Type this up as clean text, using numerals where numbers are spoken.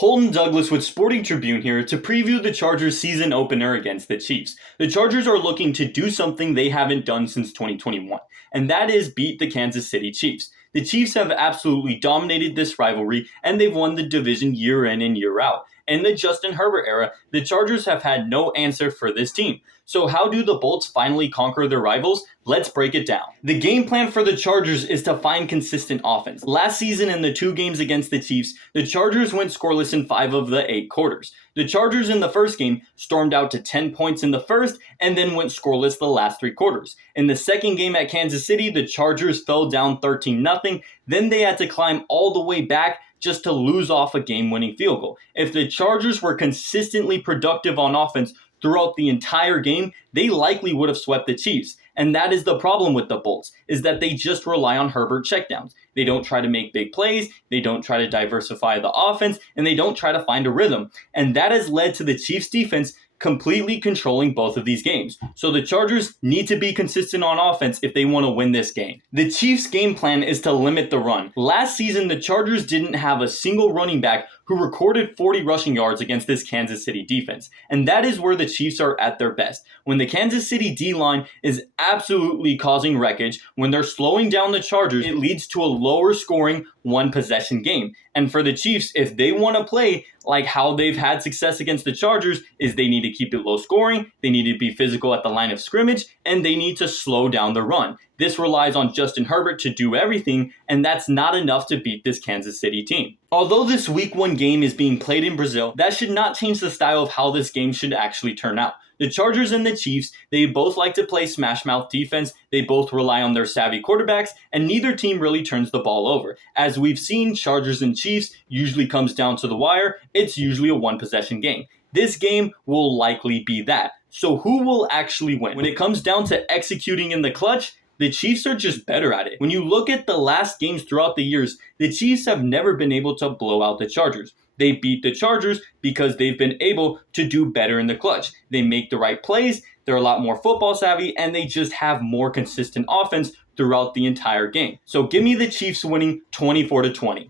Holden Douglas with Sporting Tribune here to preview the Chargers season opener against the Chiefs. The Chargers are looking to do something they haven't done since 2021, and that is beat the Kansas City Chiefs. The Chiefs have absolutely dominated this rivalry, and they've won the division year in and year out. In the Justin Herbert era, the Chargers have had no answer for this team. So how do the Bolts finally conquer their rivals? Let's break it down. The game plan for the Chargers is to find consistent offense. Last season in the 2 games against the Chiefs, the Chargers went scoreless in 5 of the 8 quarters. The Chargers in the first game stormed out to 10 points in the first and then went scoreless the last 3 quarters. In the second game at Kansas City, the Chargers fell down 13-0. Then they had to climb all the way back just to lose off a game-winning field goal. If the Chargers were consistently productive on offense throughout the entire game, they likely would have swept the Chiefs. And that is the problem with the Bolts, is that they just rely on Herbert checkdowns. They don't try to make big plays, they don't try to diversify the offense, and they don't try to find a rhythm. And that has led to the Chiefs defense completely controlling both of these games. So the Chargers need to be consistent on offense if they want to win this game. The Chiefs' game plan is to limit the run. Last season, the Chargers didn't have a single running back who recorded 40 rushing yards against this Kansas City defense. And that is where the Chiefs are at their best. When the Kansas City D-line is absolutely causing wreckage, when they're slowing down the Chargers, it leads to a lower scoring one-possession game. And for the Chiefs, if they want to play like how they've had success against the Chargers, is they need to keep it low scoring, they need to be physical at the line of scrimmage, and they need to slow down the run. This relies on Justin Herbert to do everything, and that's not enough to beat this Kansas City team. Although this Week 1 game is being played in Brazil, that should not change the style of how this game should actually turn out. The Chargers and the Chiefs, they both like to play smash-mouth defense, they both rely on their savvy quarterbacks, and neither team really turns the ball over. As we've seen, Chargers and Chiefs usually comes down to the wire, it's usually a one-possession game. This game will likely be that. So who will actually win? When it comes down to executing in the clutch, the Chiefs are just better at it. When you look at the last games throughout the years, the Chiefs have never been able to blow out the Chargers. They beat the Chargers because they've been able to do better in the clutch. They make the right plays, they're a lot more football savvy, and they just have more consistent offense throughout the entire game. So give me the Chiefs winning 24-20.